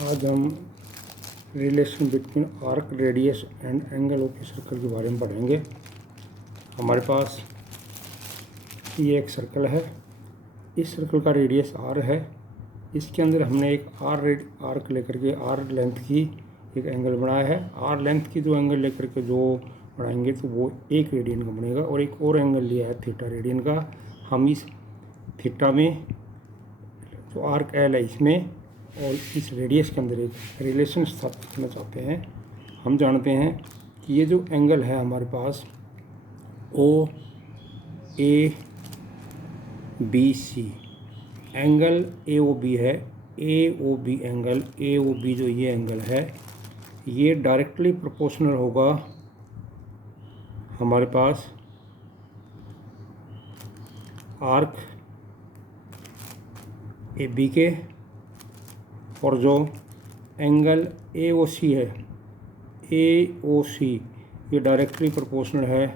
आज हम relation between arc radius and angle of a circle के बारे में पढ़ेंगे। हमारे पास ये एक सर्कल है, इस सर्कल का रेडियस r है। इसके अंदर हमने एक आर्क लेकर के r लेंथ की एक एंगल बनाया है। r लेंथ की जो एंगल लेकर के जो बनाएंगे तो वो 1 रेडियन का बनेगा, और एक और एंगल लिया है थीटा रेडियन का। हम इस थीटा में जो आर्क L है इसमें और इस रेडियस के अंदर एक रिलेशन स्थापित करना चाहते हैं। हम जानते हैं कि ये जो एंगल है हमारे पास O A B C angle A O B है। A O B angle, A O B जो ये एंगल है ये डायरेक्टली प्रोपोर्शनल होगा हमारे पास आर्क ए बी के, और जो एंगल ए ओ सी है, ए ओ सी ये डायरेक्टली प्रोपोर्शनल है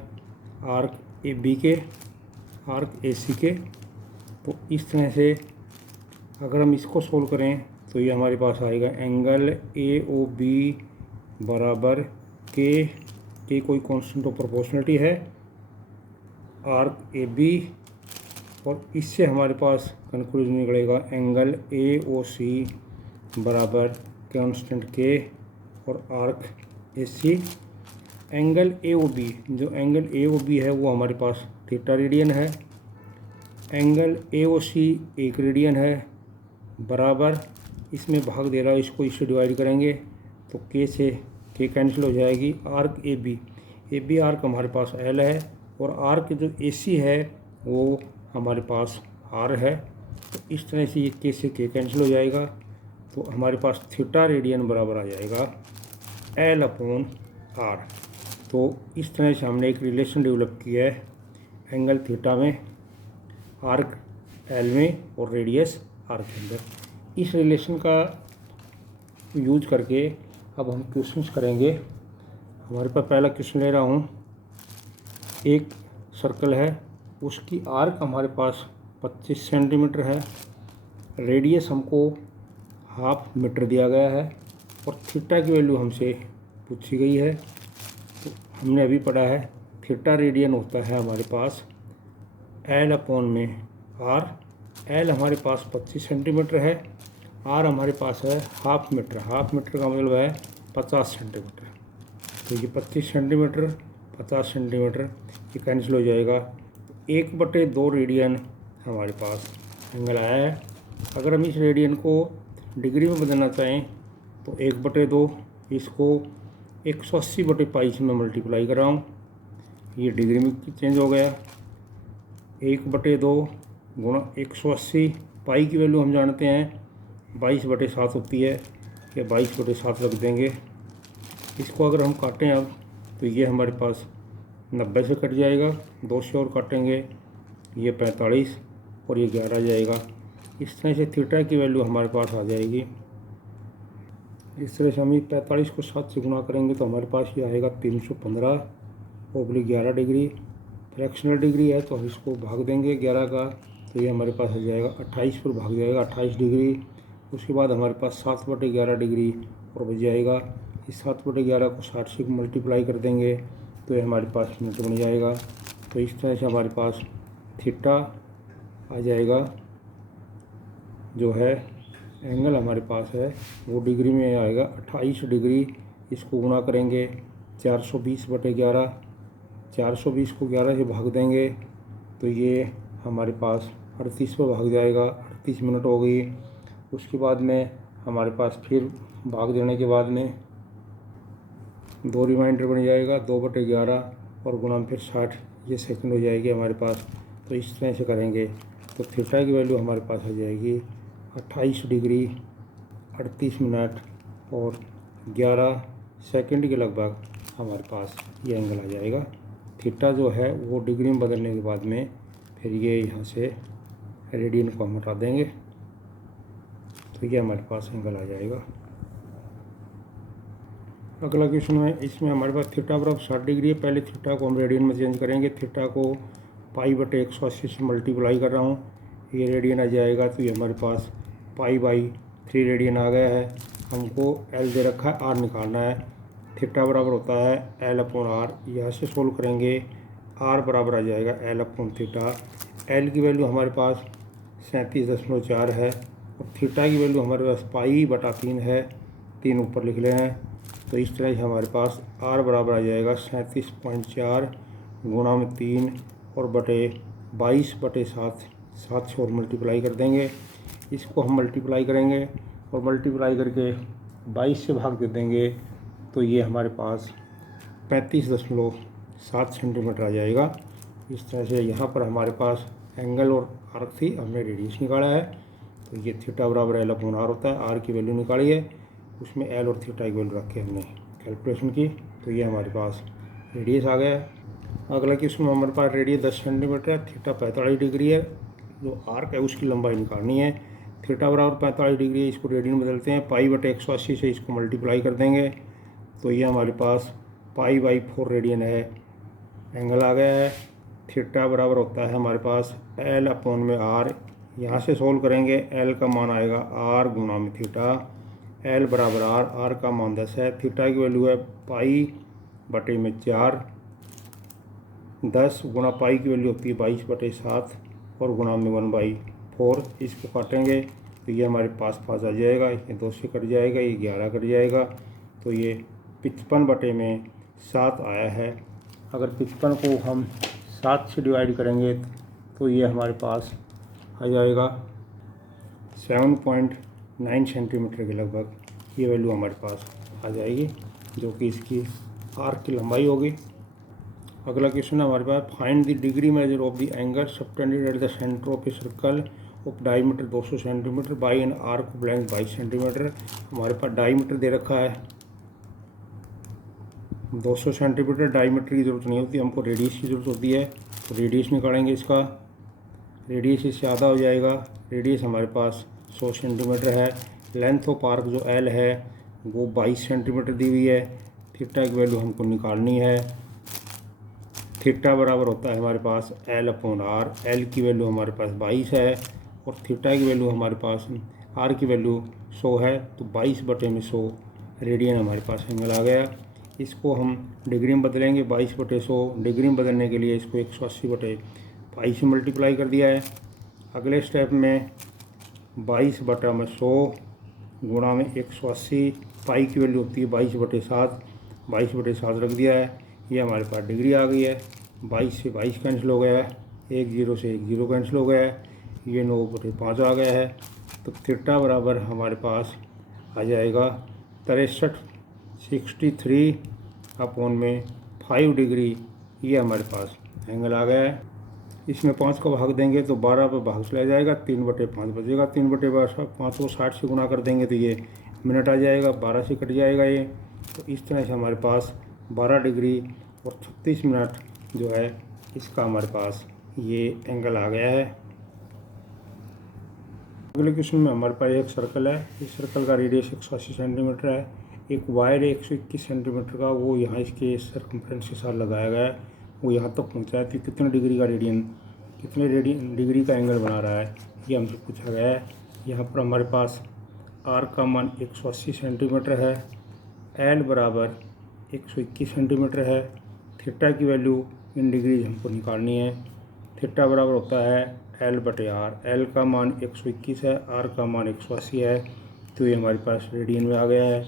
आर्क ए बी के, आर्क ए सी के। तो इस तरह से अगर हम इसको सोल्व करें तो ये हमारे पास आएगा एंगल ए ओ बी बराबर के कोई कांस्टेंट ऑफ प्रोपोर्शनलिटी है आर्क ए बी, और इससे हमारे पास कंक्लूजन निकलेगा एंगल ए ओ सी बराबर कांस्टेंट के और arc A C. Angle A O B, जो एंगल ए ओ बी है वो हमारे पास थीटा रेडियन है। Angle A O C 1 radian है, बराबर इसमें भाग दे रहा है, इसको इससे डिवाइड करेंगे तो के से के कैंसिल हो जाएगी। आर्क ए बी आर्क हमारे पास एल है, और आर्क जो ए सी है वो हमारे पास आर है। तो इस तरह से ये के से के कैंसिल हो जाएगा, तो हमारे पास थीटा रेडियन बराबर आ जाएगा एल अपॉन आर। तो इस तरह से हमने एक रिलेशन डेवलप किया है एंगल थीटा में, आर्क एल में और रेडियस आर के अंदर। इस रिलेशन का यूज करके अब हम क्वेश्चंस करेंगे। हमारे पास पहला क्वेश्चन ले रहा हूँ। एक सर्कल है, उसकी आर्क हमारे पास 25 सेंटीमीटर है, रेडियस हमको 1/2 मीटर दिया गया है, और थीटा की वैल्यू हमसे पूछी गई है। तो हमने अभी पढ़ा है थीटा रेडियन होता है हमारे पास एल अपॉन में आर। एल हमारे पास 25 सेंटीमीटर है, आर हमारे पास है 1/2 मीटर। 1/2 मीटर का मतलब है 50 सेंटीमीटर। तो ये 25 सेंटीमीटर 50 सेंटीमीटर ये कैंसिल हो जाएगा। 1/2 रेडियन हमारे पास एंगल आया है। अगर हम इस रेडियन को डिग्री में बदलना चाहें तो 1/2 इसको 180/π से मैं मल्टीप्लाई कर रहा हूँ, ये डिग्री में चेंज हो गया। 1/2 गुणा 180, पाई की वैल्यू हम जानते हैं 22/7 होती है, या 22/7 रख देंगे। इसको अगर हम काटें अब तो ये हमारे पास 90 से कट जाएगा, 2 से और काटेंगे ये 45 और ये 11 जाएगा। इस तरह से थीटा की वैल्यू हमारे पास आ जाएगी। इस तरह से हम 45 को 7 से गुणा करेंगे तो हमारे पास ये आएगा 315/11 डिग्री। फ्रैक्शनल डिग्री है तो हम इसको भाग देंगे 11 का, तो ये हमारे पास आ जाएगा 28 पर भाग जाएगा 28 डिग्री। उसके बाद हमारे पास 7/11 डिग्री और बच जाएगा। इस 7/11 को 60 से मल्टीप्लाई कर देंगे तो ये हमारे पास मिनट बन जाएगा। तो इस तरह से हमारे पास थीटा आ जाएगा, जो है एंगल हमारे पास है वो डिग्री में आएगा 28 डिग्री। इसको गुणा करेंगे 420/11, 420 को 11 से भाग देंगे तो ये हमारे पास 38 पर भाग जाएगा, 38 मिनट हो गई। उसके बाद में हमारे पास फिर भाग देने के बाद में 2 रिमाइंडर बन जाएगा 2/11 और गुणा में फिर 60, ये सेकंड हो जाएगी हमारे पास। तो इस तरह से करेंगे तो थीटा की वैल्यू हमारे पास आ जाएगी 28 डिग्री 38 मिनट और 11 सेकंड के लगभग हमारे पास ये एंगल आ जाएगा। थीटा जो है वो डिग्री में बदलने के बाद में फिर ये यहाँ से रेडियन को हम हटा देंगे तो ये हमारे पास एंगल आ जाएगा। अगला क्वेश्चन है, इसमें हमारे पास थीटा बराबर 60 डिग्री है। पहले थीटा को हम रेडियन में चेंज करेंगे। थीटा को π/180 से मल्टीप्लाई कर रहा हूँ, ये रेडियन आ जाएगा, तो ये हमारे पास π/3 रेडियन आ गया है। हमको एल दे रखा है, आर निकालना है। थीटा बराबर होता है एल अपॉन आर। यहाँ से सोल्व करेंगे, आर बराबर आ जाएगा एल अपॉन थीटा। एल की वैल्यू हमारे पास 37.4 है और थीटा की वैल्यू हमारे पास पाई/3 है। 3 ऊपर लिख ले हैं, तो इस तरह से हमारे पास आर बराबर आ जाएगा 37.4 गुणा में 3 और बटे 22/7। 7 से और मल्टीप्लाई कर देंगे। इसको हम मल्टीप्लाई करेंगे और मल्टीप्लाई करके 22 से भाग दे देंगे, तो ये हमारे पास 35.7 सेंटीमीटर आ जाएगा। इस तरह से यहाँ पर हमारे पास एंगल और आर्क थी, हमने रेडियस निकाला है। तो ये थीटा बराबर एल अपॉन आर होता है। आर की वैल्यू निकाली है, उसमें एल और थीटा की वैल्यू रख के हमने कैलकुलेशन की, तो ये हमारे पास रेडियस आ गया है। अगला क्वेश्चन में हमारे पास रेडियस 10 सेंटीमीटर है, थीटा 45 डिग्री है। जो आर्क है उसकी लंबाई निकालनी है। थीटा बराबर 45 डिग्री है, इसको रेडियन बदलते हैं, पाई/180 से इसको मल्टीप्लाई कर देंगे, तो ये हमारे पास पाई/4 रेडियन है। एंगल आ गया है। थीटा बराबर होता है हमारे पास एल अपॉन में आर। यहाँ से सोल्व करेंगे, एल का मान आएगा आर गुणा में थीटा। एल बराबर आर, आर का मान 10 है। थीटा की वैल्यू है पाई/4। 10 गुणा पाई की वैल्यू होती है 22/7 और गुणा में 1/4। इसको काटेंगे तो ये हमारे पास आ जाएगा, ये 2 से कट जाएगा, ये 11 कट जाएगा, तो ये 55/7 आया है। अगर 55 को हम 7 से डिवाइड करेंगे तो ये हमारे पास आ जाएगा 7.9 सेंटीमीटर के लगभग। ये वैल्यू हमारे पास आ जाएगी, जो कि इसकी आर्क की लंबाई होगी। अगला क्वेश्चन है हमारे पास, find the degree measure of the angle subtended at the centre of a circle of diameter 200 centimetre by an arc of length 22 centimetre. हमारे पास डायमीटर दे रखा है 200 सेंटीमीटर। डायमीटर की ज़रूरत नहीं होती, हमको रेडियस की ज़रूरत होती है, तो रेडियस निकालेंगे। इसका रेडियस इससे ज़्यादा हो जाएगा। रेडियस हमारे पास 100 सेंटीमीटर है। लेंथ ऑफ आर्क जो एल है वो 22 सेंटीमीटर दी हुई है। थीटा की वैल्यू हमको निकालनी है। थीटा बराबर होता है हमारे पास एल अपॉन आर। एल की वैल्यू हमारे पास 22 है और थीटा की वैल्यू हमारे पास, आर की वैल्यू 100 है, तो 22/100 रेडियन हमारे पास एंगल आ गया। इसको हम डिग्री में बदलेंगे, 22/100 डिग्री में बदलने के लिए इसको 180/पाई से मल्टीप्लाई कर दिया है। अगले स्टेप में 22/100 गुणा में 180, पाई की वैल्यू होती है 22/7, 22/7 रख दिया है। ये हमारे पास डिग्री आ गई है। 22 से 22 कैंसिल हो गया है, 1 0 से 1 0 कैंसिल हो गया है, ये 9/5 आ गया है। तो थीटा बराबर हमारे पास आ जाएगा 63/5 डिग्री। ये हमारे पास एंगल आ गया है। इसमें 5 को भाग देंगे तो 12 पर भाग चला जाएगा, 3/5 बचेगा। 3/5 को 60 से गुणा कर देंगे तो ये मिनट आ जाएगा, 12 से कट जाएगा ये। तो इस तरह से हमारे पास 12 डिग्री और 36 मिनट जो है इसका हमारे पास ये एंगल आ गया है। अगले क्वेश्चन में हमारे पास एक सर्कल है। इस सर्कल का रेडियस 180 सेंटीमीटर है। एक वायर है 121 सेंटीमीटर का, वो यहाँ इसके सर्कमफ्रेंस के साथ लगाया गया है, वो यहाँ तक पहुँचा है। तो कितने डिग्री का कितने डिग्री का एंगल बना रहा है, ये हमसे पूछा गया है। यहाँ पर हमारे पास आर का मान 180 सेंटीमीटर है, एल बराबर 121 सेंटीमीटर है। थीटा की वैल्यू इन डिग्री हमको निकालनी है। थीटा बराबर होता है एल/आर। एल का मान 121 है, आर का मान 180 है, तो ये हमारे पास रेडियन में आ गया है।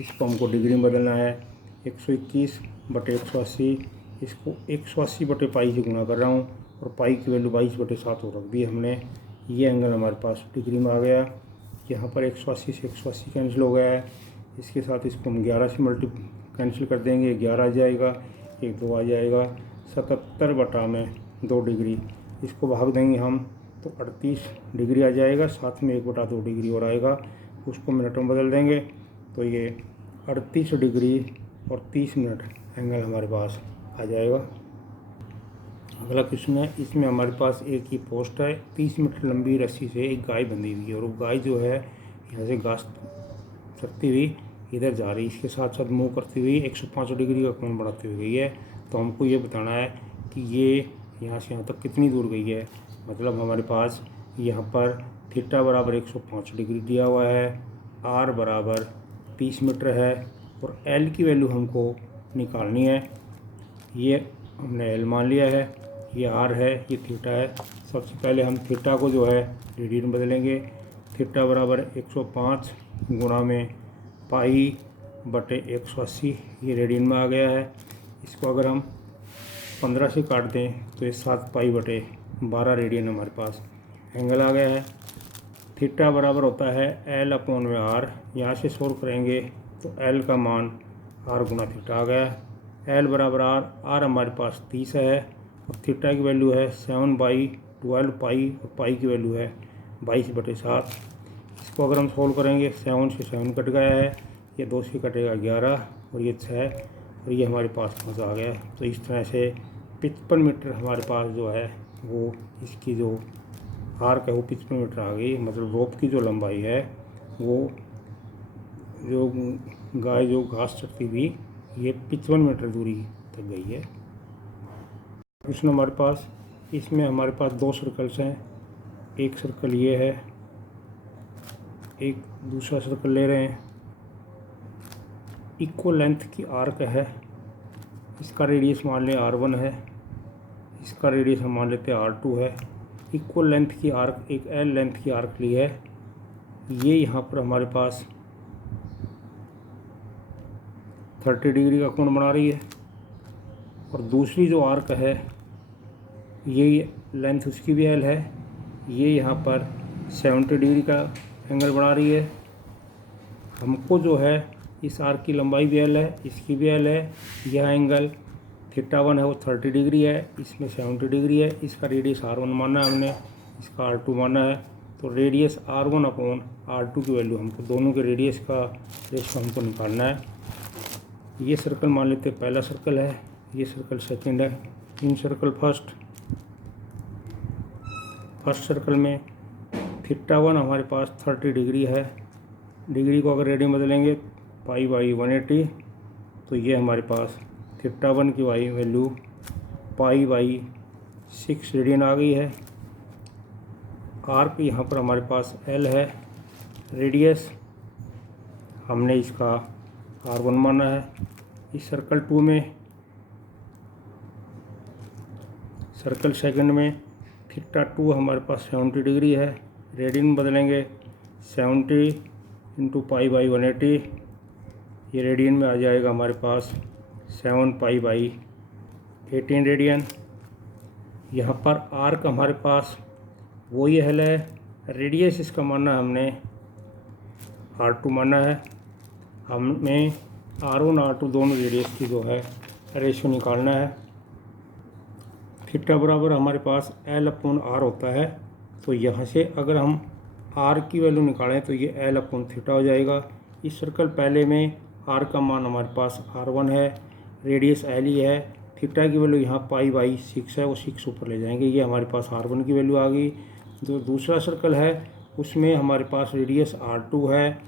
इसको हमको डिग्री में बदलना है। 121/180, इसको 180/पाई से गुणा कर रहा हूँ और पाई की वैल्यू 22/7 रख दी हमने। ये एंगल हमारे पास डिग्री में आ गया। यहाँ पर 180 से 180 कैंसिल हो गया है। इसके साथ इसको हम 11 से कैंसिल कर देंगे, 11 आ जाएगा, 1 2 आ जाएगा, 77/2 डिग्री। इसको भाग देंगे हम तो 38 डिग्री आ जाएगा, साथ में 1/2 डिग्री और आएगा, उसको मिनट में बदल देंगे तो ये 38 डिग्री और 30 मिनट एंगल हमारे पास आ जाएगा। अगला क्वेश्चन है, इसमें हमारे पास एक ही पोस्ट है। 30 मीटर लंबी रस्सी से एक गाय बंधी हुई है और वो गाय जो है यहाँ से घास चरती हुई इधर जा रही है, इसके साथ साथ मूव करती हुई 105 डिग्री का कोण बढ़ाती हुई गई है। तो हमको ये बताना है कि ये यहाँ से यहाँ तक कितनी दूर गई है। मतलब हमारे पास यहाँ पर थीटा बराबर 105 डिग्री दिया हुआ है, आर बराबर 30 मीटर है और एल की वैल्यू हमको निकालनी है। ये हमने एल मान लिया है, ये आर है, ये थीटा है। सबसे पहले हम थीटा को जो है रेडियन में बदलेंगे। थीटा बराबर 105 गुणा में पाई बटे 180, ये रेडियन में आ गया है। इसको अगर हम 15 से काट दें तो ये 7 पाई बटे 12 रेडियन हमारे पास एंगल आ गया है। थीटा बराबर होता है एल अपॉन में आर। यहाँ से सोल्व करेंगे तो एल का मान आर गुना थीटा आ गया। एल बराबर आर हमारे पास 30 है और थीटा की वैल्यू है 7/12 पाई और पाई की वैल्यू है 22/7। इसको अगर हम सोल्व करेंगे 7 से 7 कट गया है, ये 2 से कटेगा 11 और ये 6 और ये हमारे पास 5 आ गया। तो इस तरह से 55 मीटर हमारे पास जो है वो इसकी जो आर्क है वो 55 मीटर आ गई। मतलब रोप की जो लंबाई है वो जो गाय जो घास चरती थी ये 55 मीटर दूरी तक गई है। क्वेश्चन हमारे पास, इसमें हमारे पास 2 सर्कल्स हैं। एक सर्कल ये है, एक दूसरा सर्कल ले रहे हैं। इक्वल लेंथ की आर्क है, इसका रेडियस मान लें R1 है, इसका रेडियस हम मान लेते हैं R2 है। इक्वल लेंथ की आर्क, एक एल लेंथ की आर्क ली है, ये यहाँ पर हमारे पास 30 डिग्री का कोण बना रही है और दूसरी जो आर्क है ये लेंथ उसकी भी एल है, ये यहाँ पर 70 डिग्री का एंगल बना रही है। हमको जो है इस आर्क की लंबाई भी एल है, इसकी भी एल है। यह एंगल θ1 है वो 30 डिग्री है, इसमें 70 डिग्री है। इसका रेडियस R1 माना है हमने, इसका R2 माना है। तो रेडियस R1 अपॉन R2 की वैल्यू हमको, दोनों के रेडियस का रेशो हमको निकालना है। ये सर्कल मान लेते हैं पहला सर्कल है, ये सर्कल सेकंड है। इन सर्कल फर्स्ट सर्कल में θ1 हमारे पास 30 डिग्री है। डिग्री को अगर रेडियन बदलेंगे π/180, तो ये हमारे पास θ1 की वैल्यू π/6 रेडियन आ गई है। आर्क यहाँ पर हमारे पास एल है, रेडियस हमने इसका R1 माना है। इस सर्कल 2 में, सर्कल सेकंड में θ2 हमारे पास 70 डिग्री है। रेडियन बदलेंगे 70 × π/180, ये रेडियन में आ जाएगा हमारे पास 7π/18 रेडियन। यहाँ पर आर्क हमारे पास वही एल है, रेडियस इसका माना हमने R2 माना है। हमें R1 R2 दोनों रेडियस की जो है रेशो निकालना है। थीटा बराबर हमारे पास L अपॉन R होता है, तो यहाँ से अगर हम R की वैल्यू निकालें तो ये L अपॉन थीटा हो जाएगा। इस सर्कल पहले में R का मान हमारे पास R1 है, रेडियस L ही है। थीटा की वैल्यू यहाँ π/6 है, वो 6 ऊपर ले जाएंगे, ये हमारे पास R1 की वैल्यू आ गई। जो दूसरा सर्कल है उसमें हमारे पास रेडियस R2 है,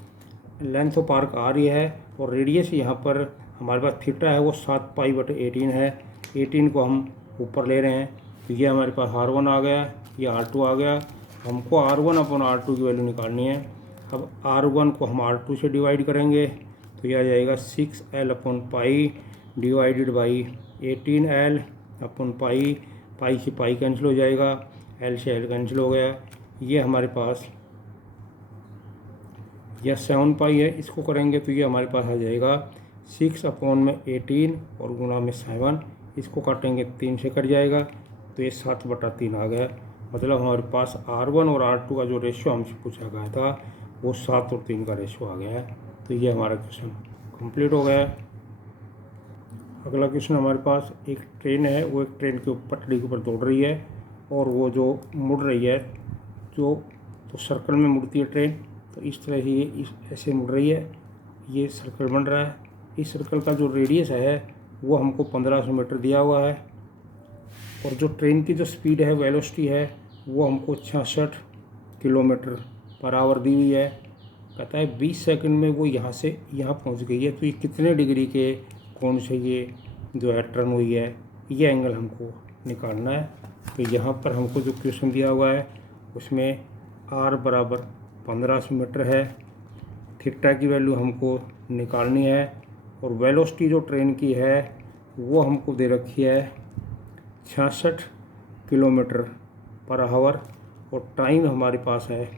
लेंथ ऑफ आर्क R ही है और रेडियस यहाँ पर हमारे पास थीटा है वो 7π/18 है। 18 को हम ऊपर ले रहे हैं, तो ये हमारे पास R1 आ गया, ये R2 आ गया। हमको R1 अपॉन R2 की वैल्यू निकालनी है। अब R1 को हम R2 से डिवाइड करेंगे तो यह आ जाएगा 6L upon pi divided by 18L upon pi. Pi से पाई कैंसिल हो जाएगा, L से L कैंसिल हो गया। ये हमारे पास यह 7 पाई है, इसको करेंगे तो ये हमारे पास आ जाएगा 6 अपॉन में 18 और गुणा में 7, इसको काटेंगे 3 से कट जाएगा, तो ये 7/3 आ गया। मतलब हमारे पास R1 और R2 का जो रेशियो हमसे पूछा गया था वो 7 और 3 का रेशियो आ गया है। तो ये हमारा क्वेश्चन कंप्लीट हो गया है। अगला क्वेश्चन हमारे पास, एक ट्रेन है, वो एक ट्रेन के पटरी के ऊपर दौड़ रही है और वो जो मुड़ रही है, जो तो सर्कल में मुड़ती है ट्रेन, तो इस तरह से ये ऐसे मुड़ रही है, ये सर्कल बन रहा है। इस सर्कल का जो रेडियस है वो हमको 1500 मीटर दिया हुआ है और जो ट्रेन की जो स्पीड है, वेलोसिटी है, वो हमको 66 km/h दी हुई है। कहता है 20 सेकंड में वो यहाँ से यहाँ पहुँच गई है, तो ये कितने डिग्री के कोण से ये जो है टर्न हुई है, ये एंगल हमको निकालना है। तो यहाँ पर हमको जो क्वेश्चन दिया हुआ है उसमें R बराबर 1500 मीटर है, थीटा की वैल्यू हमको निकालनी है और वेलोसिटी जो ट्रेन की है वो हमको दे रखी है 66 किलोमीटर पर आवर और टाइम हमारे पास है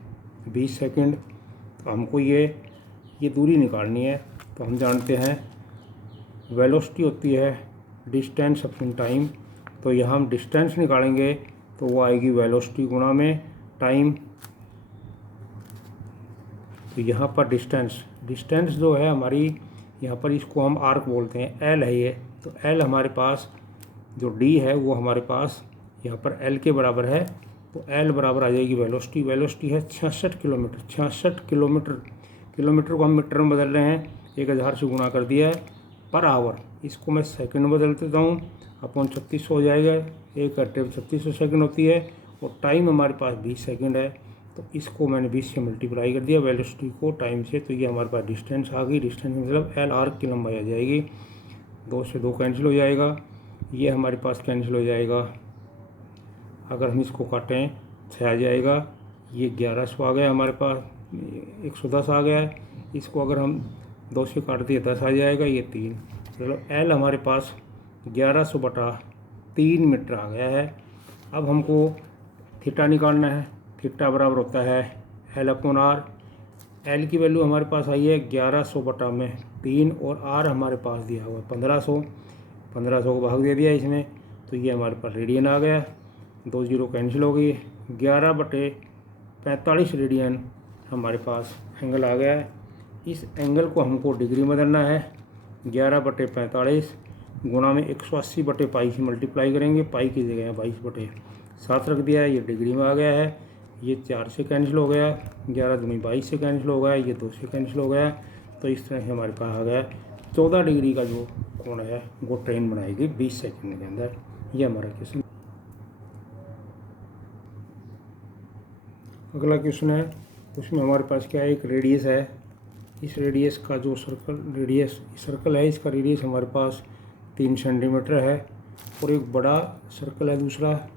20 सेकंड। तो हमको ये दूरी निकालनी है। तो हम जानते हैं वेलोसिटी होती है डिस्टेंस अपॉन टाइम। तो यहाँ हम डिस्टेंस निकालेंगे तो वो आएगी वेलोसिटी गुणा में टाइम। तो यहाँ पर डिस्टेंस जो है हमारी, यहाँ पर इसको हम आर्क बोलते हैं, एल है ये। तो एल हमारे पास जो डी है वो हमारे पास यहाँ पर एल के बराबर है। तो एल बराबर आ जाएगी वेलोसिटी है 66 किलोमीटर। 66 किलोमीटर को हम मीटर में बदल रहे हैं, 1000 से गुणा कर दिया है पर आवर। इसको मैं सेकंड में बदल देता हूँ, अपॉन 3600 हो जाएगा। 1 घंटे में 3600 सेकंड होती है और टाइम हमारे पास 20 सेकंड है। तो इसको मैंने 20 से मल्टीप्लाई कर दिया वेलोसिटी को टाइम से। तो ये हमारे पास डिस्टेंस आ गई। डिस्टेंस मतलब एल आर्क की लंबाई आ जाएगी। 2 से 2 कैंसिल हो जाएगा, ये हमारे पास कैंसिल हो जाएगा। अगर हम इसको काटें 6 आ जाएगा, ये 1100 आ गया हमारे पास, 110 आ गया है। इसको अगर हम 2 से काट दिए 10 आ जाएगा, ये 3। चलो एल हमारे पास 1100/3 मीटर आ गया है। अब हमको थीटा निकालना है। थीटा बराबर होता है L/R। एल की वैल्यू हमारे पास आई है 1100/3 और आर हमारे पास दिया हुआ है 1500। 1500 को भाग दे दिया इसमें, तो ये हमारे पास रेडियन आ गया। 2 जीरो कैंसिल हो गई, 11/45 रेडियन हमारे पास एंगल आ गया है। इस एंगल को हमको डिग्री में बदलना है। 11/45 गुणा में 180/पाई से मल्टीप्लाई करेंगे। पाई की जगह 22/7 रख दिया है, ये डिग्री में आ गया है। ये 4 से कैंसिल हो गया, 11 दूनी 22 से कैंसिल हो गया, ये 2 से कैंसिल हो गया। तो इस तरह से हमारे पास आ गया 14 डिग्री का जो कोण है वो ट्रेन बनाएगी 20 सेकंड के अंदर। ये हमारा क्वेश्चन। अगला क्वेश्चन है, उसमें हमारे पास क्या है, एक रेडियस है। इस रेडियस का जो सर्कल है, इसका रेडियस हमारे पास 3 सेंटीमीटर है और एक बड़ा सर्कल है दूसरा।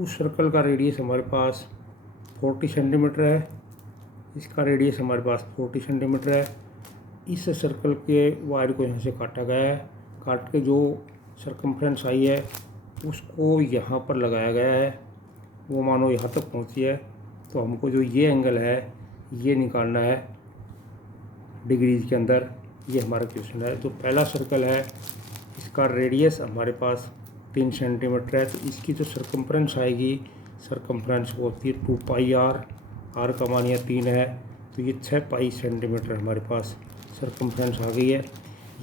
उस सर्कल का रेडियस हमारे पास 40 सेंटीमीटर है। इसका रेडियस हमारे पास 40 सेंटीमीटर है। इस सर्कल के वायर को यहाँ से काटा गया है। काट के जो सरकमफ्रेंस आई है उसको यहाँ पर लगाया गया है, वो मानो यहाँ तक पहुँची है। तो हमको जो ये एंगल है ये निकालना है डिग्रीज के अंदर। ये हमारा क्वेश्चन है। जो पहला सर्कल है इसका रेडियस हमारे पास 3 सेंटीमीटर है। तो इसकी जो सरकमफ्रेंस आएगी, सरकमफ्रेंस वो होती है 2πr। आर का मान यह 3 है, तो ये 6 पाई सेंटीमीटर हमारे पास सरकमफ्रेंस आ गई है।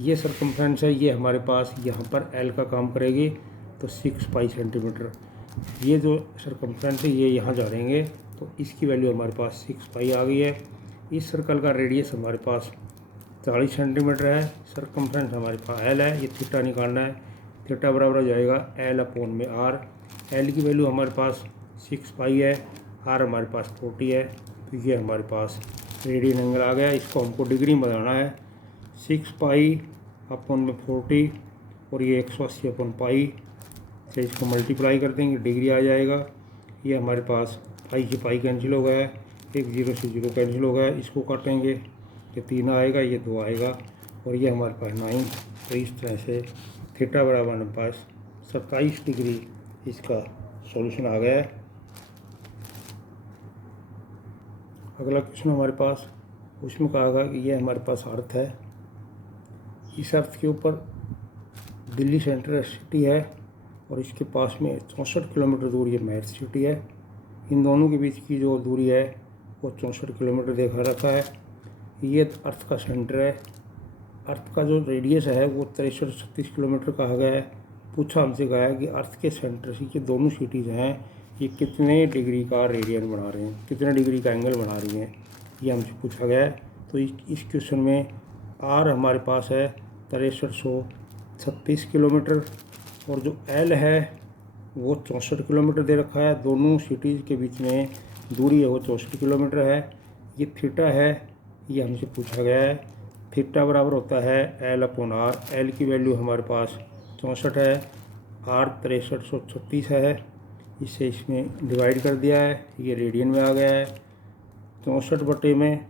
ये सरकमफ्रेंस है, ये हमारे पास यहाँ पर एल का काम करेगी, तो 6 पाई सेंटीमीटर। ये जो सरकमफ्रेंस है ये यहाँ जा रहेंगे, तो इसकी वैल्यू हमारे पास 6 पाई आ गई है। इस सर्कल का रेडियस हमारे पास 40 सेंटीमीटर है। सरकमफ्रेंस हमारे पास एल है, ये थीटा निकालना है। थीटा बराबर हो जाएगा L/R। एल की वैल्यू हमारे पास 6 पाई है, आर हमारे पास 40 है। तो ये हमारे पास रेडियन एंगल आ गया। इसको हमको डिग्री में बदलना है। 6 पाई अपॉन में 40 और ये 180/पाई से इसको मल्टीप्लाई कर देंगे, डिग्री आ जाएगा। ये हमारे पास पाई से पाई कैंसिल हो गया है, 1 जीरो से 0 कैंसिल हो गया। इसको काटेंगे, ये 3 आएगा, ये 2 आएगा और ये हमारे पास 9। तो इस तरह से थीटा बराबर हमारे पास 27 डिग्री इसका सॉल्यूशन आ गया है। अगला क्वेश्चन हमारे पास, उसमें कहा गया कि ये हमारे पास अर्थ है। इस अर्थ के ऊपर दिल्ली सेंट्रल सिटी है और इसके पास में 64 किलोमीटर दूर ये मैथ सिटी है। इन दोनों के बीच की जो दूरी है वो 64 किलोमीटर देखा रखा है। ये अर्थ का सेंटर है। अर्थ का जो रेडियस है वो 63-36 किलोमीटर कहा गया है। पूछा हमसे गया है कि अर्थ के सेंटर से ये दोनों सिटीज़ हैं, ये कितने डिग्री का रेडियन बना रहे हैं, कितने डिग्री का एंगल बना रही हैं, ये हमसे पूछा गया है। तो इस क्वेश्चन में आर हमारे पास है 6336 किलोमीटर और जो एल है वो 64 किलोमीटर दे रखा है। दोनों सिटीज़ के बीच में दूरी है वो 64 किलोमीटर है। ये थीटा है, ये हमसे पूछा गया है। थीटा बराबर होता है L/R। एल की वैल्यू हमारे पास 64 है, आर 6336 है। इसे इसमें डिवाइड कर दिया है, ये रेडियन में आ गया है। 64 बटे में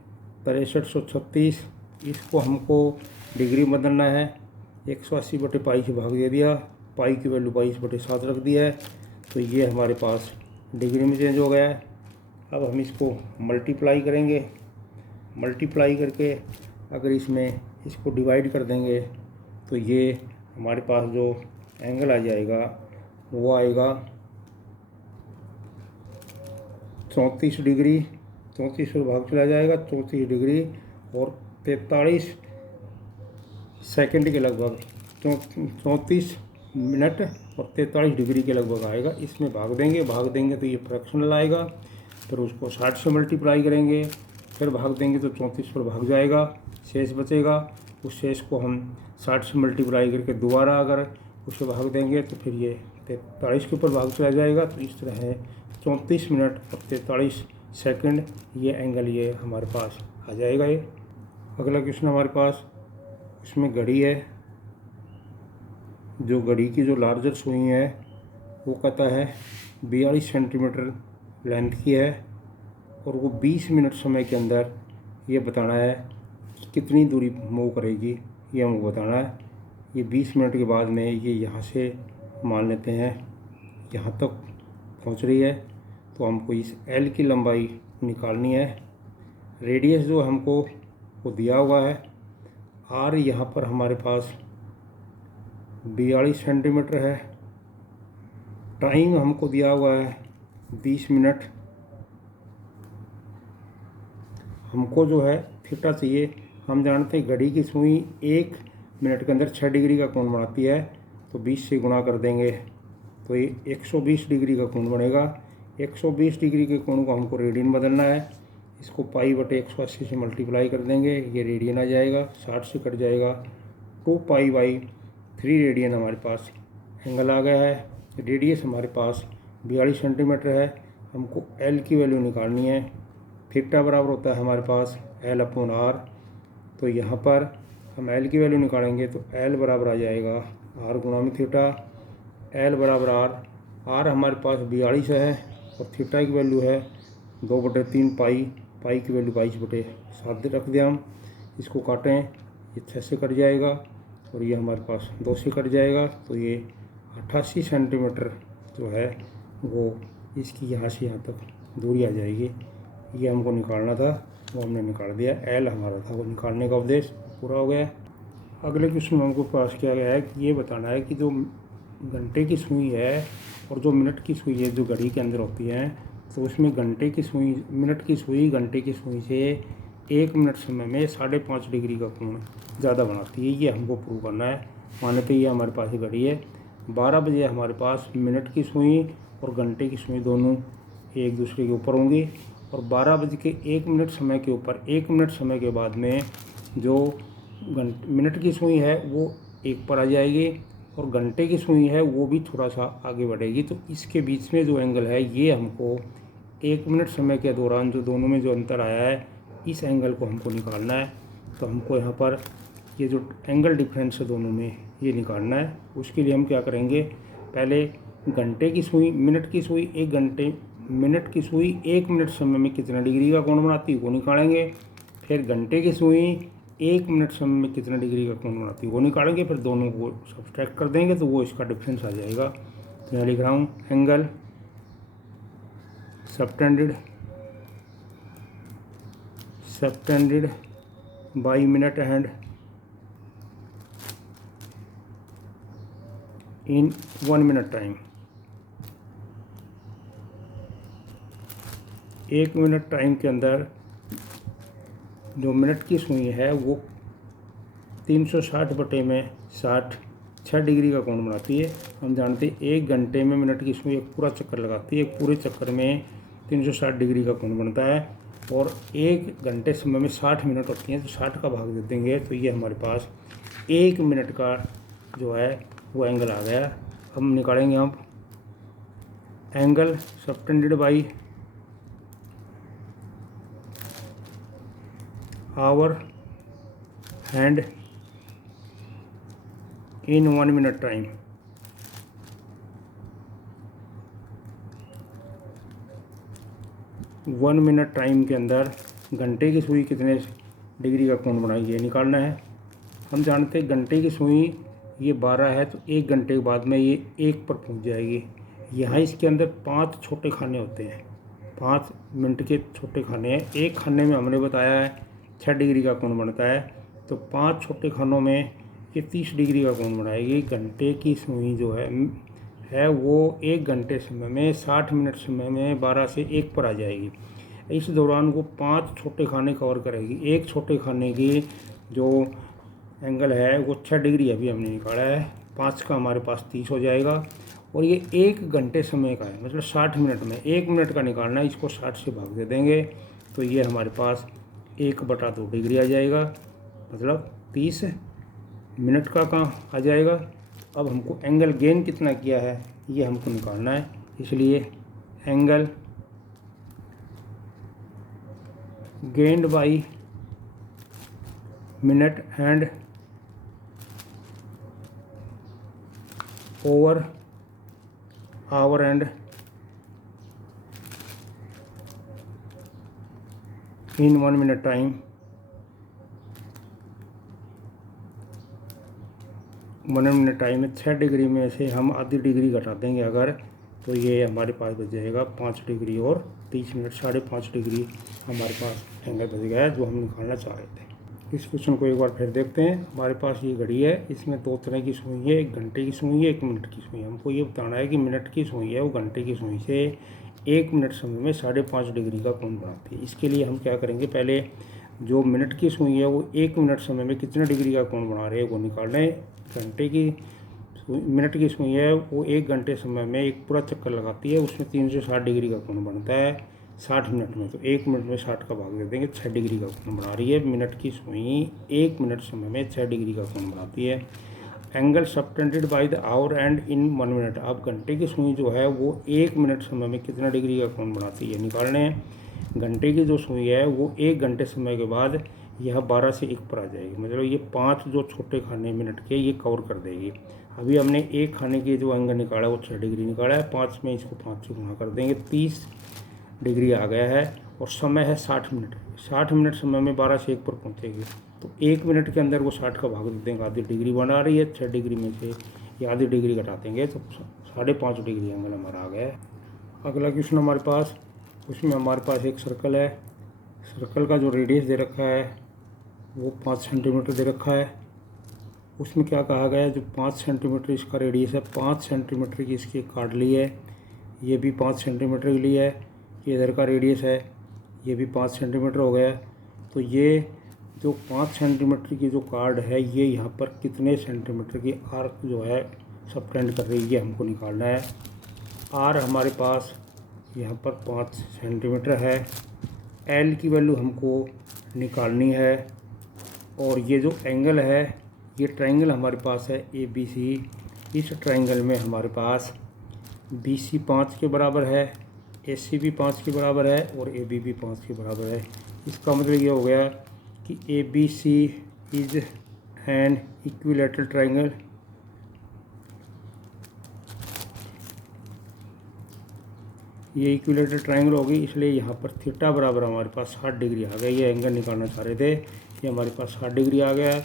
6336। इसको हमको डिग्री बदलना है। 180/पाई से भाग दे दिया, पाई की वैल्यू 22/7 रख दिया है, तो ये हमारे पास डिग्री में चेंज हो गया है। अब हम इसको मल्टीप्लाई करेंगे। मल्टीप्लाई करके अगर इसमें इसको डिवाइड कर देंगे तो ये हमारे पास जो एंगल आ जाएगा वो आएगा 34 डिग्री। 34 पर भाग चला जाएगा, 34 डिग्री और 43 सेकंड के लगभग, 34 मिनट और 43 डिग्री के लगभग आएगा। इसमें भाग देंगे तो ये फ्रैक्शनल आएगा। फिर उसको 60 से मल्टीप्लाई करेंगे, फिर भाग देंगे तो 34 पर भाग जाएगा, शेष बचेगा। उस शेष को हम 60 से मल्टीप्लाई करके दोबारा अगर उसे भाग देंगे तो फिर ये 43 के ऊपर भाग चला जाएगा। तो इस तरह है 34 मिनट और 43 सेकंड ये एंगल ये हमारे पास आ जाएगा। ये अगला क्वेश्चन हमारे पास, इसमें घड़ी है। जो घड़ी की जो लार्जर सुई है वो कहता है 42 सेंटीमीटर लेंथ की है और वो 20 मिनट समय के अंदर ये बताना है कि कितनी दूरी मूव करेगी, ये हमको बताना है। ये 20 मिनट के बाद में ये यहाँ से मान लेते हैं यहाँ तक पहुँच रही है, तो हमको इस एल की लंबाई निकालनी है। रेडियस जो हमको वो दिया हुआ है, आर यहाँ पर हमारे पास 42 सेंटीमीटर है। टाइम हमको दिया हुआ है 20 मिनट। हमको जो है थीटा चाहिए। हम जानते हैं घड़ी की सुई 1 मिनट के अंदर 6 डिग्री का कोण बनाती है, तो 20 से गुणा कर देंगे तो ये 120 डिग्री का कोण बनेगा। 120 डिग्री के कोण को हमको रेडियन बदलना है। इसको पाई/180 से मल्टीप्लाई कर देंगे, ये रेडियन आ जाएगा। 60 से कट जाएगा, 2π/3 रेडियन हमारे पास एंगल आ गया है। रेडियस हमारे पास 42 सेंटीमीटर है। हमको एल की वैल्यू निकालनी है। थीटा बराबर होता है हमारे पास L/R। तो यहाँ पर हम एल की वैल्यू निकालेंगे तो एल बराबर आ जाएगा R गुणा में थीटा। एल बराबर आर हमारे पास 42 है और थीटा की वैल्यू है 2/3 पाई। पाई की वैल्यू 22/7 रख दिया हम। इसको काटें, ये 6 से कट जाएगा और ये हमारे पास 2 से कट जाएगा, तो ये 88 सेंटीमीटर जो है वो इसकी यहाँ से यहाँ तक दूरी आ जाएगी। ये हमको निकालना था, वो हमने निकाल दिया। एल हमारा था वो निकालने का उद्देश्य पूरा हो गया। अगले क्वेश्चन में हमको पास किया गया है कि ये बताना है कि जो घंटे की सुई है और जो मिनट की सुई है जो घड़ी के अंदर होती है, तो उसमें घंटे की सुई मिनट की सुई घंटे की सुई से 1 मिनट समय में 5.5 डिग्री का कोण ज़्यादा बनाती है। ये हमको प्रूव करना है। मानते ये हमारे पास घड़ी है, 12 बजे हमारे पास मिनट की सुई और घंटे की सुई दोनों एक दूसरे के ऊपर होंगी और 12:01 समय के ऊपर 1 मिनट समय के बाद में जो मिनट की सुई है वो एक पर आ जाएगी और घंटे की सुई है वो भी थोड़ा सा आगे बढ़ेगी। तो इसके बीच में जो एंगल है ये हमको 1 मिनट समय के दौरान जो दोनों में जो अंतर आया है इस एंगल को हमको निकालना है। तो हमको यहाँ पर ये जो एंगल डिफरेंस है दोनों में ये निकालना है। उसके लिए हम क्या करेंगे, पहले घंटे की सुई मिनट की सुई मिनट की सुई 1 मिनट समय में कितना डिग्री का कोण बनाती है वो निकालेंगे। फिर घंटे की सुई 1 मिनट समय में कितना डिग्री का कोण बनाती है वो निकालेंगे। फिर दोनों को सब्सट्रैक्ट कर देंगे तो वो इसका डिफरेंस आ जाएगा। तो यहाँ लिख रहा हूँ angle subtended by minute and in 1 minute time. 1 minute time के अंदर जो मिनट की सुई है वो 360/60 6 डिग्री का कोण बनाती है। हम जानते हैं 1 घंटे में मिनट की सुई एक पूरा चक्कर लगाती है, पूरे चक्कर में 360 डिग्री का कोण बनता है और 1 घंटे समय में 60 मिनट होती हैं, तो 60 का भाग दे देंगे तो ये हमारे पास 1 मिनट का जो है वो एंगल आ गया। हम निकालेंगे हम angle subtended by our hand in 1 minute time. One minute time के अंदर घंटे की सुई कितने डिग्री का कोण बनाएगी ये निकालना है। हम जानते हैं घंटे की सुई ये 12 है तो 1 घंटे के बाद में ये 1 पर पहुंच जाएगी। यहाँ इसके अंदर 5 छोटे खाने होते हैं, 5 मिनट के छोटे खाने हैं। एक खाने में हमने बताया है 6 डिग्री का कोण बनता है, तो 5 छोटे खानों में ये 30 डिग्री का कोण बनाएगी। घंटे की सुई जो है वो 1 घंटे समय में 60 मिनट समय में 12 से 1 पर आ जाएगी। इस दौरान वो 5 छोटे खाने कवर करेगी। एक छोटे खाने की जो एंगल है वो 6 डिग्री अभी हमने निकाला है, 5 का हमारे पास 30 हो जाएगा। और ये 1 घंटे समय का है, मतलब 60 मिनट में 1 मिनट का निकालना है, इसको 60 से भाग दे देंगे तो ये हमारे पास 1/2 डिग्री आ जाएगा, मतलब 30 मिनट का कहाँ आ जाएगा। अब हमको एंगल गेन कितना किया है ये हमको निकालना है, इसलिए angle gained by minute and over our and in 1 minute time 1 minute time में 6 डिग्री में से हम आधी डिग्री घटा देंगे अगर, तो ये हमारे पास बच जाएगा 5 डिग्री और 30 मिनट, 5.5 डिग्री हमारे पास एंगल बच गया है जो हम निकालना चाह रहे थे। इस क्वेश्चन को एक बार फिर देखते हैं। हमारे पास ये घड़ी है, इसमें 2 तरह की सुई है, 1 घंटे की सुई है, 1 मिनट की सुई है। हमको ये बताना है कि मिनट की सुई है वो घंटे की सुई से 1 मिनट समय में 5.5 डिग्री का कोण बनाती है। इसके लिए हम क्या करेंगे, पहले जो मिनट की सुई है वो 1 मिनट समय में कितने डिग्री का कोण बना रहे हैं वो निकाल रहे हैं। मिनट की सुई है वो 1 घंटे समय में एक पूरा चक्कर लगाती है, उसमें 360 डिग्री का कोण बनता है 60 मिनट में, तो 1 मिनट में 60 का भाग दे देंगे, 6 डिग्री का कोण बना रही है। मिनट की सुई 1 मिनट समय में 6 डिग्री का कोण बनाती है। Angle subtended by the our and in 1 minute. अब घंटे की सुई जो है वो 1 मिनट समय में कितना डिग्री का कोण बनाती है निकालने हैं। घंटे की जो सुई है वो 1 घंटे समय के बाद यह 12 से 1 पर आ जाएगी, मतलब ये 5 जो छोटे खाने मिनट के ये कवर कर देगी। अभी हमने एक खाने की जो एंगल निकाला वो 6 डिग्री निकाला है, 5 में इसको 5 से गुणा कर देंगे, 30 डिग्री आ गया है। और समय है 60 मिनट, 60 मिनट समय में 12 से 1 पर पहुंचेगी, तो 1 मिनट के अंदर वो 60 का भाग दे देंगे, आधी डिग्री बना रही है। 6 डिग्री में से ये आधी डिग्री घटा देंगे तो 5.5 डिग्री एंगल हमारा आ गया है। अगला क्वेश्चन हमारे पास, उसमें हमारे पास एक सर्कल है, सर्कल का जो रेडियस दे रखा है वो 5 सेंटीमीटर दे रखा है। उसमें क्या कहा गया है, जो 5 सेंटीमीटर इसका रेडियस है, 5 सेंटीमीटर की इसकी कार्ड ली है, ये भी 5 सेंटीमीटर की ली है, ये इधर का रेडियस है, ये भी 5 सेंटीमीटर हो गया। तो ये जो 5 सेंटीमीटर की जो कार्ड है ये यहाँ पर कितने सेंटीमीटर की आर्क जो है सबटेंड कर रही है ये हमको निकालना है। आर हमारे पास यहाँ पर 5 सेंटीमीटर है, एल की वैल्यू हमको निकालनी है। और ये जो एंगल है, ये ट्रायंगल हमारे पास है ABC, इस ट्रायंगल में हमारे पास BC 5 के बराबर है, AC भी 5 के बराबर है और AB भी 5 के बराबर है। इसका मतलब ये हो गया कि ABC is an equilateral triangle. ये इक्विलैटरल ट्रायंगल होगी, इसलिए यहाँ पर थीटा बराबर हमारे पास 60 डिग्री आ गया। ये एंगल निकालना चाह रहे थे, ये हमारे पास 60 डिग्री आ गया।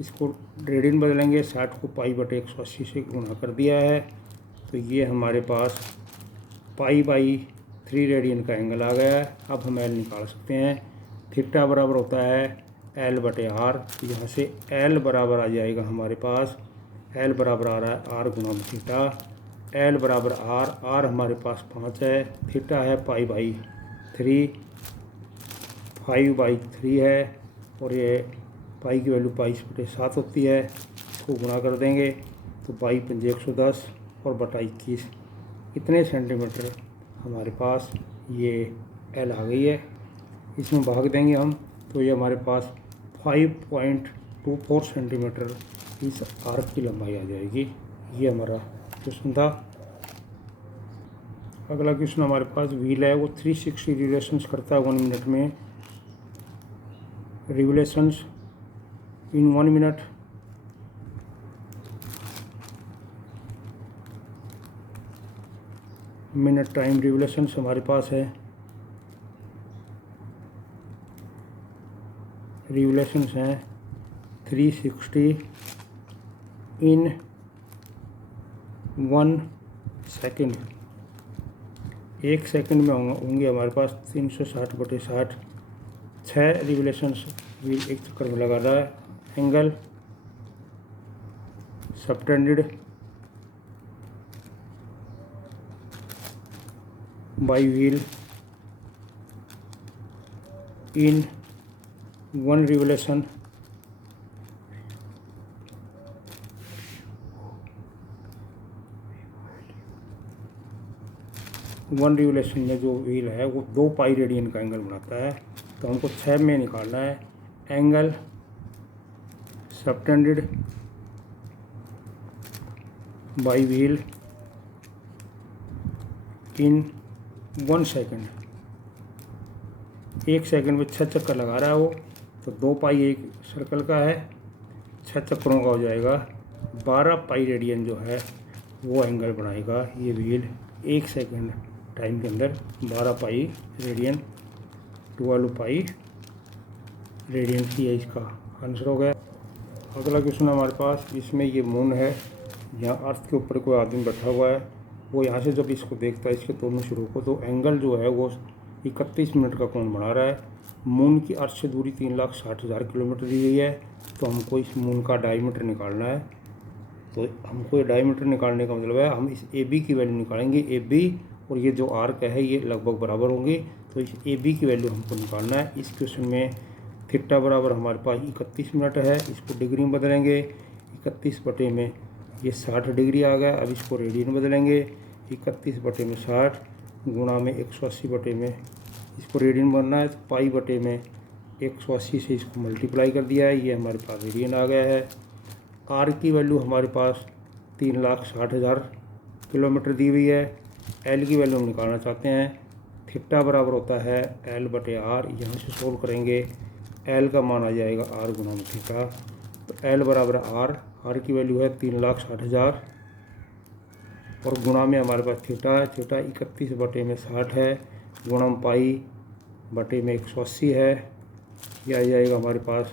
इसको रेडियन बदलेंगे, 60 को π/180 से गुणा कर दिया है, तो ये हमारे पास π/3 रेडियन का एंगल आ गया है। अब हम एल निकाल सकते हैं। थीटा बराबर होता है L/R, यहाँ से L बराबर आ जाएगा हमारे पास, L बराबर आ रहा है R गुना थीटा, L बराबर R, R हमारे पास 5 है, थीटा है π/3, 5/3 है, और ये पाई की वैल्यू π/7 होती है, इसको गुणा कर देंगे तो π×5 110 और बटा 21, इतने सेंटीमीटर हमारे पास ये एल आ गई है। इसमें भाग देंगे हम तो ये हमारे पास 5.24 सेंटीमीटर इस आर्क की लंबाई आ जाएगी। ये हमारा क्वेश्चन था। अगला क्वेश्चन हमारे पास व्हील है, वो 360 रिवोल्यूशंस करता है 1 मिनट में, रिवोल्यूशंस इन 1 मिनट। मिनट टाइम रिवोल्यूशंस हमारे पास है रिवोल्यूशंस हैं 360 इन 1 सेकेंड। 1 सेकेंड में होंगे हमारे पास 360/60। 6 रिवोल्यूशंस व्हील एक चक्कर में लगा रहा है। Angle subtended by wheel in 1 revolution में जो व्हील है वो 2 पाई रेडियन का एंगल बनाता है। तो हमको 6 में निकालना है। Angle subtended by wheel in 1 second. 1 second में 6 चक्कर लगा रहा है वो, तो 2 पाई एक सर्कल का है, 6 चक्करों का हो जाएगा। 12 पाई रेडियन जो है वो एंगल बनाएगा ये व्हील 1 सेकेंड टाइम के अंदर। 12 पाई रेडियन 12 पाई रेडियन की है, इसका आंसर हो गया। अगला क्वेश्चन हमारे पास, इसमें ये मून है, यहाँ अर्थ के ऊपर कोई आदमी बैठा हुआ है। वो यहाँ से जब इसको देखता है, इसके दोनों शुरू को, तो एंगल जो है वो 31 मिनट का कोण बना रहा है। मून की अर्थ से दूरी 3,60,000 किलोमीटर दी गई है। तो हमको इस मून का डायमीटर निकालना है। तो हमको ये डायमीटर निकालने का मतलब है हम इस ए बी की वैल्यू निकालेंगे। ए बी और ये जो आर्क है ये लगभग बराबर होंगे, तो इस ए बी की वैल्यू हमको निकालना है। इस क्वेश्चन में थीटा बराबर हमारे पास 31 मिनट है, इसको डिग्री में बदलेंगे। 31 में ये 60 डिग्री आ गया। अब इसको रेडियन में बदलेंगे। 31 में 60 गुणा में 180 में इसको रेडियन बनना है, तो पाई में 180 से इसको मल्टीप्लाई कर दिया है, ये हमारे पास रेडियन आ गया है। आर की वैल्यू हमारे पास 3,60,000 किलोमीटर दी हुई है। एल की वैल्यू हम निकालना चाहते हैं। थीटा बराबर होता है L/R। यहाँ से सोल्व करेंगे, एल का मान आ जाएगा R गुणा में थीटा। तो एल बराबर आर की वैल्यू है 3,60,000 और गुणा में हमारे पास थीटा है। थीटा 31 में 60 है, गुणा में पाई में 180 है। यह आ जाएगा हमारे पास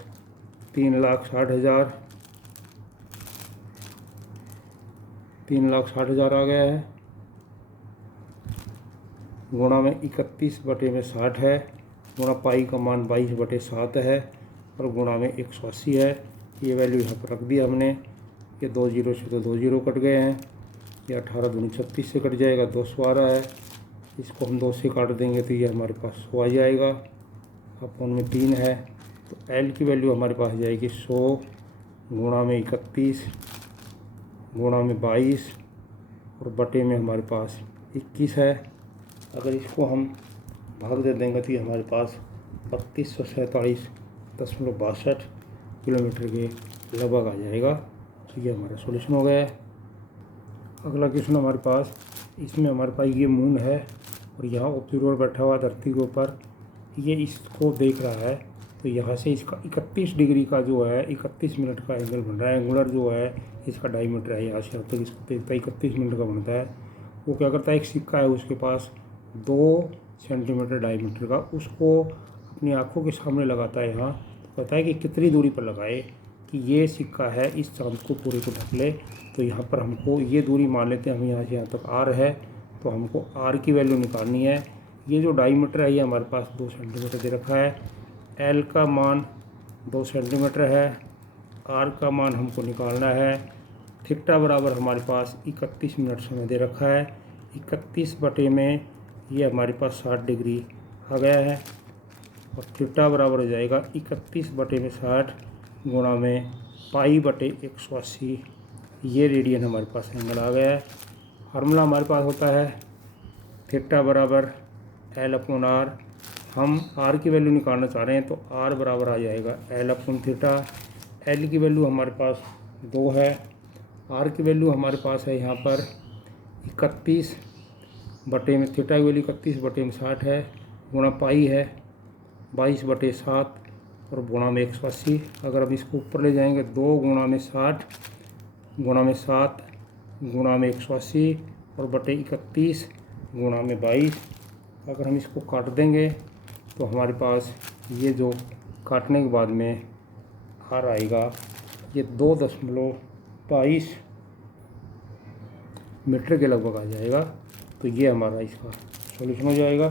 3,60,000 आ गया है, गुणा में 31 में 60 है, गुणा पाई का मान 22/7 है और गुणा में 180 है। ये वैल्यू यहाँ पर रख दिया हमने। ये 2 जीरो से तो 2 जीरो कट गए हैं। ये 18 दूनी 36 से कट जाएगा, 200 आ रहा है। इसको हम 2 से काट देंगे तो ये हमारे पास 100 आ जाएगा। अपन में 3 है, तो एल की वैल्यू हमारे पास आ जाएगी 100 गुणा में 31 गुणा में 22 और बटे में हमारे पास 21 है। अगर इसको हम भाग दे देंगे तो ये हमारे पास 3247.62 किलोमीटर के लगभग आ जाएगा। तो ये हमारा सॉल्यूशन हो गया है। अगला क्वेश्चन हमारे पास, इसमें हमारे पास ये मून है और यहाँ ऑब्जर्वर बैठा हुआ धरती के ऊपर, ये इसको देख रहा है। तो यहाँ से इसका 31 डिग्री का जो है 31 मिनट का एंगल बन रहा है। एंगुलर जो है इसका डायमीटर है, यहाँ से अब तक इसको देखता है 31 मिनट का बनता है। वो क्या करता है, एक सिक्का है उसके पास 2 सेंटीमीटर डायमीटर का, उसको अपनी आँखों के सामने लगाता है। यहाँ तो कहता है कि कितनी दूरी पर लगाए कि ये सिक्का है इस चांद को पूरे को ढक ले। तो यहाँ पर हमको ये दूरी मान लेते हैं हम, यहाँ से यहाँ तक R है, तो हमको R की वैल्यू निकालनी है। ये जो डायमीटर है ये हमारे पास 2 सेंटीमीटर दे रखा है। L का मान 2 सेंटीमीटर है। R का मान हमको निकालना है। थीटा बराबर हमारे पास 31 मिनट समय दे रखा है। 31 में ये हमारे पास 60 डिग्री आ गया है और थीटा बराबर हो जाएगा 31 में 60 गुणा में पाई 180। ये रेडियन हमारे पास एंगल आ गया है। फार्मूला हमारे पास होता है थीटा बराबर L/R। हम R की वैल्यू निकालना चाह रहे हैं तो R बराबर आ जाएगा L/थीटा। L की वैल्यू हमारे पास 2 है। R की वैल्यू हमारे पास है यहाँ पर 31 में थीटा की वैल्यू 31 में 60 है, गुणा पाई है 22/7 और गुणा में 180। अगर अब इसको ऊपर ले जाएंगे 2 गुणा में 60 गुणा में 7 गुणा में 180 और बटे 31 गुणा में 22। अगर हम इसको काट देंगे तो हमारे पास ये जो काटने के बाद में आर आएगा ये 2.22 मीटर के लगभग आ जाएगा। तो ये हमारा इसका सॉल्यूशन हो जाएगा।